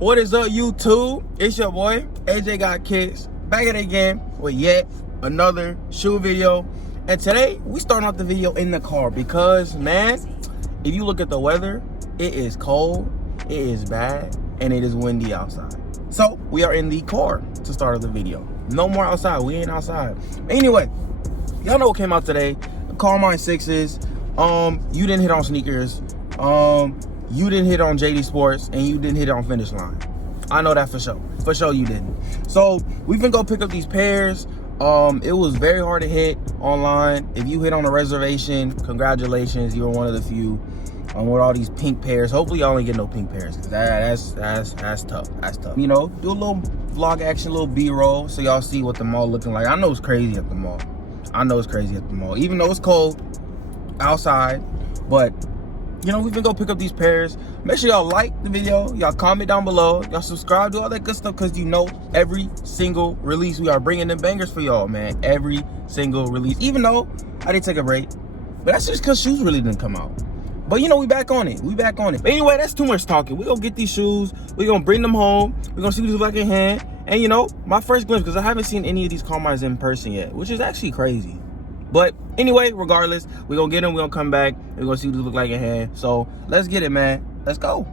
What is up, YouTube? It's your boy AJ Got Kicks, back at it again with yet another shoe video. And today we starting off the video in the car because, man, if you look at the weather, it is cold, it is bad, and it is windy outside. So we are in the car to start off the video. No more outside. We ain't outside. Anyway, y'all know what came out today. Carmine 6s. You didn't hit on sneakers. You didn't hit on JD Sports, and you didn't hit on Finish Line. I know that for sure. For sure you didn't. So we've been go pick up these pairs. It was very hard to hit online. If you hit on a reservation, congratulations. You were one of the few. With all these pink pairs. Hopefully y'all ain't get no pink pairs, because that's tough. That's tough. You know, do a little vlog action, a little B-roll, so y'all see what the mall looking like. I know it's crazy at the mall. Even though it's cold outside, but you know, we can go pick up these pairs. Make sure y'all like the video, y'all comment down below, y'all subscribe, do all that good stuff, because you know every single release we are bringing them bangers for y'all, man. Every single release. Even though I did take a break, but that's just because shoes really didn't come out. But you know, we back on it. But anyway, that's too much talking. We're gonna get these shoes, we're gonna bring them home, we're gonna see what they look like in hand. And you know, my first glimpse, because I haven't seen any of these Carmines in person yet, which is actually crazy. But anyway, regardless, we're gonna get them, we're gonna come back, we're gonna see what they look like in hand. So let's get it, man. Let's go.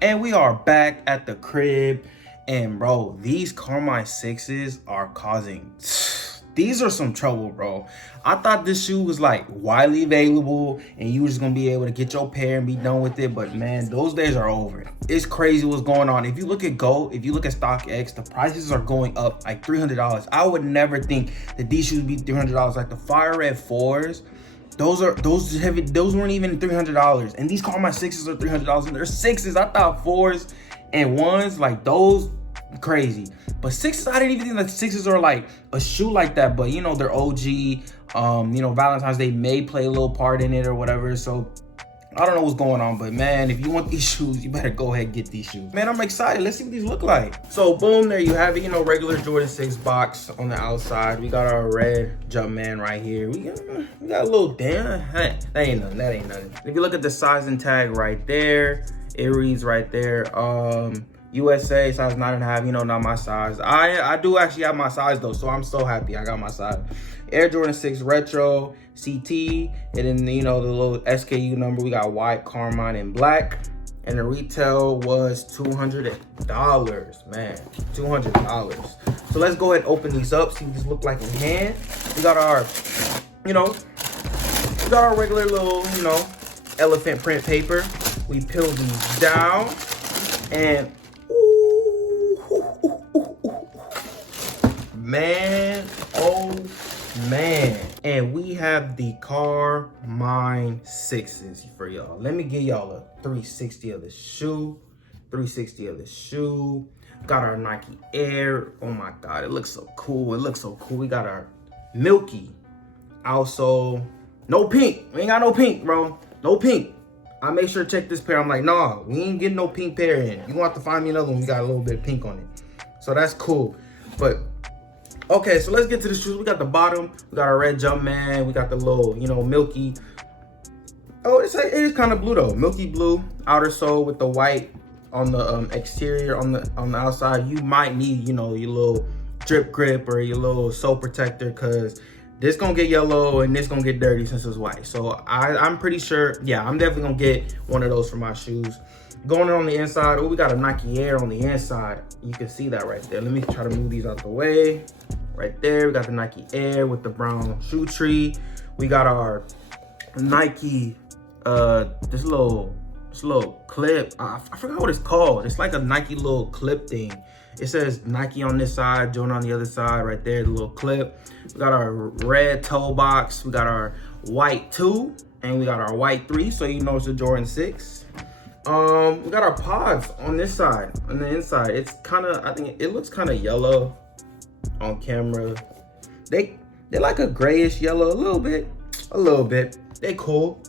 And we are back at the crib, and bro, these Carmine 6s are causing, these are some trouble, bro. I thought this shoe was like widely available and you were just gonna be able to get your pair and be done with it, but man, those days are over. It's crazy what's going on. If you look at GOAT, if you look at StockX, the prices are going up like $300. I would never think that these shoes would be $300. Like the Fire Red 4s, those weren't even $300, and these Carmine 6s are $300, and they're 6s. I thought 4s and 1s, like those, crazy. But 6s, I didn't even think that 6s are like a shoe like that. But you know, they're OG. You know, Valentine's Day may play a little part in it or whatever. So I don't know what's going on, but man, if you want these shoes, you better go ahead and get these shoes. Man, I'm excited. Let's see what these look like. So boom, there you have it. You know, regular Jordan 6 box on the outside. We got our red Jumpman right here. We got a little damn. That ain't nothing. If you look at the size and tag right there, it reads right there. USA size 9.5. You know, not my size. I do actually have my size though, so I'm so happy I got my size. Air Jordan 6 Retro CT, and then you know the little SKU number. We got white, Carmine, and black, and the retail was $200, man, $200. So let's go ahead and open these up, see what these look like in hand. We got our, you know, regular little, you know, elephant print paper. We peel these down, and man, oh man. And we have the Carmine 6s for y'all. Let me give y'all a 360 of the shoe. Got our Nike Air. Oh my God, it looks so cool. We got our Milky. Also, no pink. We ain't got no pink, bro. No pink. I make sure to check this pair. I'm like, nah, we ain't getting no pink pair in. You gonna have to find me another one. We got a little bit of pink on it. So that's cool. But okay, so let's get to the shoes. We got the bottom, we got our red Jumpman, we got the little, you know, Milky. Oh, it is kind of blue though. Milky blue outer sole with the white on the exterior, on the outside, you might need, you know, your little drip grip or your little sole protector, because this gonna get yellow and this gonna get dirty since it's white. So I'm pretty sure, yeah, I'm definitely gonna get one of those for my shoes. Going on the inside, oh, we got a Nike Air on the inside. You can see that right there. Let me try to move these out the way. Right there, we got the Nike Air with the brown shoe tree. We got our Nike, this little clip. I forgot what it's called. It's like a Nike little clip thing. It says Nike on this side, Jordan on the other side, right there, the little clip. We got our red toe box. We got our white 2, and we got our white 3, so you know it's a Jordan 6. We got our pods on this side, on the inside. It's kind of, I think it looks kind of yellow on camera. They're like a grayish yellow, a little bit. They cool.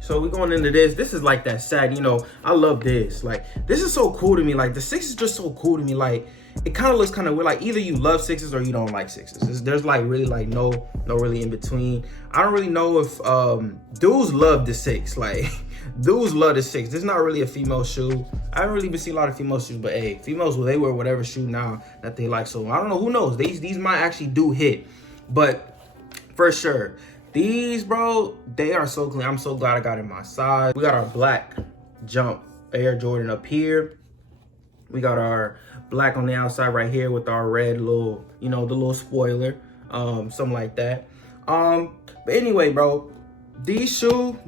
So we're going into this. This is like that sag, you know, I love this. Like, this is so cool to me. Like, the 6 is just so cool to me. Like, it kind of looks kind of weird. Like, either you love 6s or you don't like 6s. There's like really like no really in between. I don't really know if dudes love the 6. Like, dudes love the 6. This is not really a female shoe. I haven't really even seen a lot of female shoes, but hey, females, well, they wear whatever shoe now that they like. So I don't know, who knows? These might actually do hit, but for sure, these, bro, they are so clean. I'm so glad I got in my size. We got our black Jump Air Jordan up here. We got our black on the outside right here with our red little, you know, the little spoiler, something like that. But anyway, bro, this shoe,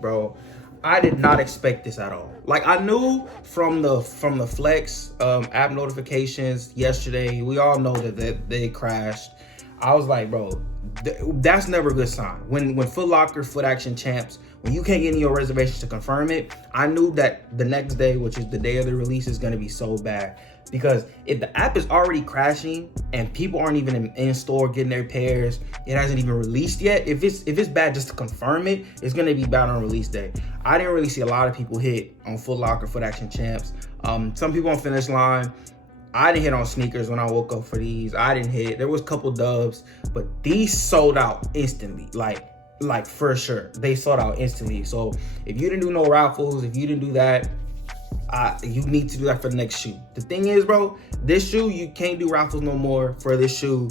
bro, I did not expect this at all. Like, I knew from the Flex app notifications yesterday, we all know that they crashed. I was like, bro, that's never a good sign. When Foot Locker, Foot Action Champs, when you can't get in your reservations to confirm it, I knew that the next day, which is the day of the release, is gonna be so bad. Because if the app is already crashing and people aren't even in store getting their pairs, it hasn't even released yet. If it's bad just to confirm it, it's gonna be bad on release day. I didn't really see a lot of people hit on Foot Locker, Foot Action Champs. Some people on Finish Line. I didn't hit on sneakers when I woke up for these. I didn't hit. There was a couple dubs, but these sold out instantly. Like for sure, they sold out instantly. So if you didn't do no raffles, if you didn't do that, you need to do that for the next shoe. The thing is, bro, this shoe, you can't do raffles no more for this shoe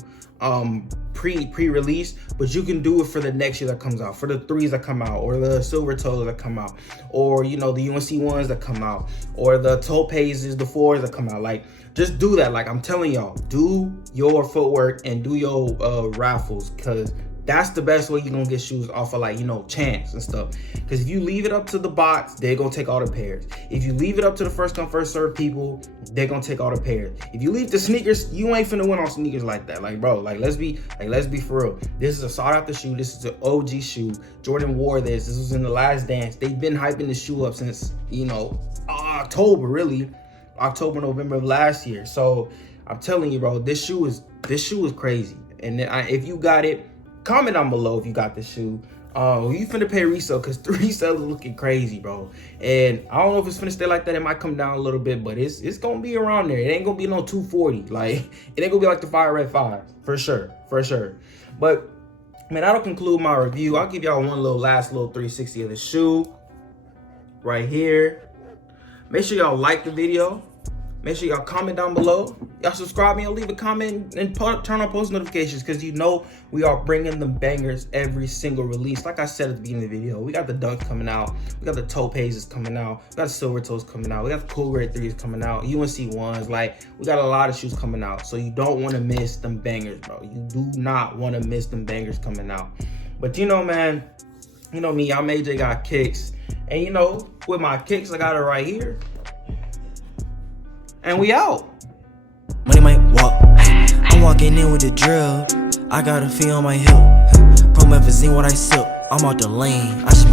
pre-release, but you can do it for the next shoe that comes out, for the 3s that come out, or the silver toes that come out, or, you know, the UNC 1s that come out, or the toe paces, the 4s that come out. Like, just do that. Like, I'm telling y'all, do your footwork and do your raffles, because that's the best way you're gonna get shoes off of, like, you know, chance and stuff. Because if you leave it up to the bots, they're gonna take all the pairs. If you leave it up to the first come first serve people, they're gonna take all the pairs. If you leave the sneakers, you ain't finna win on sneakers like that. Like, bro, let's be for real. This is a sought after shoe. This is an OG shoe. Jordan wore this. This was in the Last Dance. They've been hyping this shoe up since, you know, October, November of last year. So I'm telling you, bro, this shoe is crazy. And then if you got it, comment down below if you got this shoe. You finna pay resale, because 3 sales are looking crazy, bro. And I don't know if it's finna stay like that. It might come down a little bit, but it's gonna be around there. It ain't gonna be no 240. Like, it ain't gonna be like the Fire Red 5, for sure. But man, that'll conclude my review. I'll give y'all one last little 360 of the shoe right here. Make sure y'all like the video. Make sure y'all comment down below. Y'all subscribe me, y'all leave a comment, and turn on post notifications, because you know we are bringing them bangers every single release. Like I said at the beginning of the video, we got the Dunks coming out. We got the toe paces coming out. We got the silver toes coming out. We got the cool grade 3s coming out. UNC 1s. Like, we got a lot of shoes coming out. So you don't want to miss them bangers, bro. You do not want to miss them bangers coming out. But you know, man, you know me, I'm AJ got kicks. And you know, with my kicks, I got it right here. And we out. Money might walk. I'm walking in with the drill. I got a fee on my hip. Promethazine what I sip. I'm out the lane.